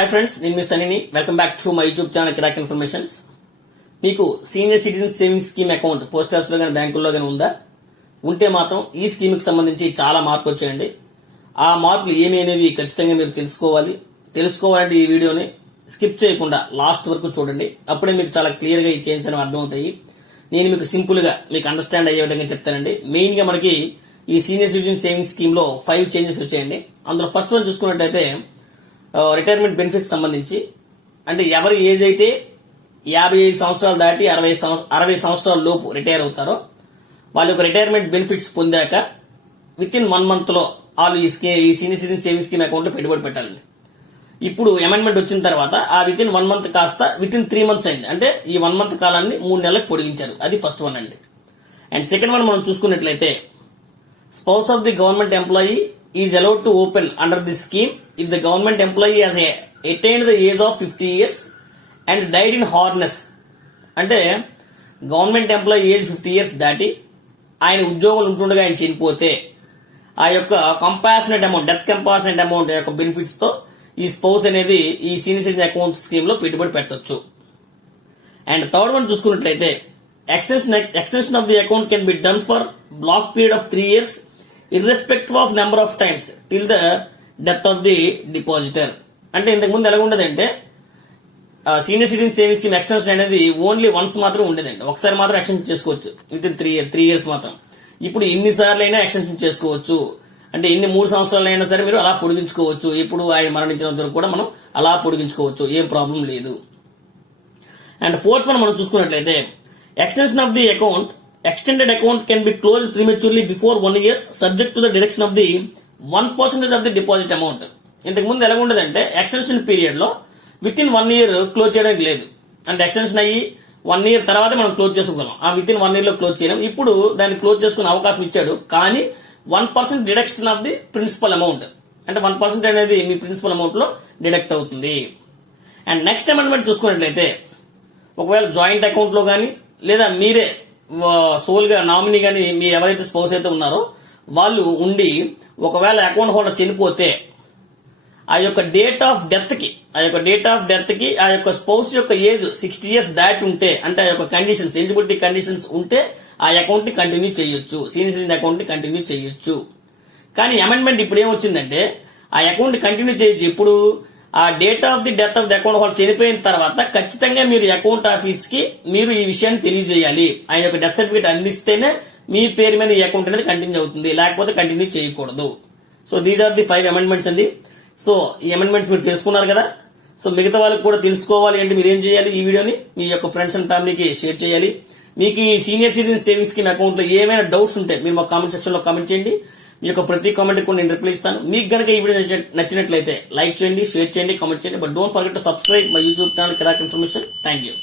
Hi friends, నేను మీ సనీని. Welcome back to my YouTube channel Kirak informations. మీకు senior citizen savings scheme account post office లో కానీ బ్యాంకుల్లో కానీ ఉందా? ఉంటే మాత్రం ఈ స్కీమ్ కి సంబంధించి చాలా మార్పు వచ్చాయండి. ఆ మార్పులు ఏమేనేవి ఖచ్చితంగా మీరు తెలుసుకోవాలంటే ఈ వీడియోని స్కిప్ చేయకుండా లాస్ట్ వరకు చూడండి. అప్పుడే మీకు చాలా క్లియర్ గా ఈ చేంజెస్ అనేవి అర్థమవుతాయి. నేను మీకు సింపుల్ గా మీకు అండర్స్టాండ్ అయ్యే విధంగా చెప్తానండి. మెయిన్ గా మనకి ఈ సీనియర్ సిటిజన్ సేవింగ్స్ స్కీమ్ లో 5 చేంజెస్ వచ్చాయండి. అందులో ఫస్ట్ వన్ చూసుకున్నట్టయితే రిటైర్మెంట్ బెనిఫిట్స్ సంబంధించి, అంటే ఎవరి ఏజ్ అయితే 55 సంవత్సరాలు దాటి 60 సంవత్సరాల లోపు రిటైర్ అవుతారో వాళ్ళ యొక్క రిటైర్మెంట్ బెనిఫిట్స్ పొందాక విత్ ఇన్ 1 month లో వాళ్ళు ఈ senior citizen saving scheme account లో పెట్టుబడి పెట్టాలండి. ఇప్పుడు అమెండ్మెంట్ వచ్చిన తర్వాత ఆ విత్ ఇన్ 1 month కాస్త విత్ ఇన్ 3 months అయింది. అంటే ఈ 1 month కాలాన్ని 3 నెలలకు పొడిగించారు. అది ఫస్ట్ వన్ అండి. అండ్ సెకండ్ వన్ మనం చూసుకున్నట్లయితే spouse of the government employee is allowed to open under this scheme if the government employee has attained the age of 50 years and died in harness. అంటే government employee age 50 years దాటి ఆయన ఉద్యోగులు ఉంటుండగా ఆయన చనిపోతే ఆ యొక్క compassionate amount, death compassionate amount యొక్క బెనిఫిట్స్ తో ఈ స్పౌస్ అనేది ఈ సీనియర్ సిటిజన్ అకౌంట్ స్కీమ్ లో పెట్టుబడి పెట్టొచ్చు. అండ్ థర్డ్ వన్ చూసుకున్నట్లయితే extension of the account can be done for block period of 3 years irrespective of number of times till the death of the depositor. అంటే ఇంతకు ముందు ఎలా ఉండదంటే senior citizen savings scheme extension అనేది only once మాత్రం ఉండేదండి. ఒకసారి మాత్రం ఎక్స్టెన్షన్ చేసుకోవచ్చు విత్ ఇన్ 3 years మాత్రం. ఇప్పుడు ఎన్ని సార్లు అయినా ఎక్స్టెన్షన్ చేసుకోవచ్చు. అంటే ఎన్ని 3 సంవత్సరాలు అయినా సరే మీరు అలా పొడిగించుకోవచ్చు. ఇప్పుడు ఆయన మరణించినంత వరకు కూడా మనం అలా పొడిగించుకోవచ్చు, ఏం ప్రాబ్లం లేదు. అండ్ ఫోర్త్ వన్ మనం చూసుకున్నట్లయితే extension of the account, extended account can be closed prematurely before 1 year subject to the deduction of the 1% of the deposit amount. ఇంతకు ముందు ఎలా ఉండదంటే ఎక్స్టెన్షన్ పీరియడ్ లో విత్ ఇన్ 1 year క్లోజ్ చేయడానికి లేదు. అంటే ఎక్స్టెన్షన్ అయ్యి 1 year తర్వాత మనం క్లోజ్ చేసుకోగలం. ఆ విత్ ఇన్ 1 year లో క్లోజ్ చేయలేం. ఇప్పుడు దాన్ని క్లోజ్ చేసుకునే అవకాశం ఇచ్చాడు. కానీ 1% deduction of the principal amount, అంటే 1% అనేది మీ ప్రిన్సిపల్ అమౌంట్ లో డిడక్ట్ అవుతుంది. అండ్ నెక్స్ట్ అమెండ్మెంట్ చూసుకున్నట్లయితే ఒకవేళ జాయింట్ అకౌంట్ లో గానీ లేదా మీరే సోల్ గా నామినీ గానీ మీ ఎవరైతే స్పౌస్ అయితే ఉన్నారో వాళ్ళు ఉండి ఒకవేళ అకౌంట్ హోల్డర్ చనిపోతే ఆ యొక్క డేట్ ఆఫ్ డెత్ కి ఆ యొక్క స్పౌస్ యొక్క ఏజ్ 60 years దాటి ఉంటే, అంటే ఆ యొక్క కండిషన్స్, ఎలిజిబిలిటీ కండిషన్స్ ఉంటే ఆ అకౌంట్ ని కంటిన్యూ చేయొచ్చు, సీనియర్ సిటిజన్ అకౌంట్ ని కంటిన్యూ చేయొచ్చు. కానీ అమెండ్మెంట్ ఇప్పుడు ఏమొచ్చిందంటే ఆ అకౌంట్ కంటిన్యూ చేయొచ్చు. ఇప్పుడు ఆ date of the death of the account holder చనిపోయిన తర్వాత ఖచ్చితంగా మీరు అకౌంట్ ఆఫీస్ కి మీరు ఈ విషయాన్ని తెలియజేయాలి. ఆయన యొక్క డెత్ సర్టిఫికేట్ అందిస్తేనే మీ పేరు మీద ఈ అకౌంట్ అనేది కంటిన్యూ అవుతుంది, లేకపోతే కంటిన్యూ చేయకూడదు. So these are the 5 amendments అండి. సో ఈ అమెండ్మెంట్స్ మీరు తెలుసుకున్నారు కదా. సో మిగతా వాళ్ళకి కూడా తెలుసుకోవాలి అంటే మీరు ఏం చేయాలి, ఈ వీడియోని మీ యొక్క ఫ్రెండ్స్ అండ్ ఫ్యామిలీకి షేర్ చేయాలి. మీకు ఈ senior citizen savings scheme account లో ఏమైనా డౌట్స్ ఉంటే మీరు మా కామెంట్ సెక్షన్ లో కామెంట్ చేయండి. మీ యొక్క ప్రతి కామెంట్ కూడా నేను రిప్లై ఇస్తాను. మీకు గనక ఈ వీడియో నచ్చినట్లయితే లైక్ చేయండి, షేర్ చేయండి, కామెంట్ చేయండి. But don't forget to subscribe my YouTube channel Kirak information. Thank you.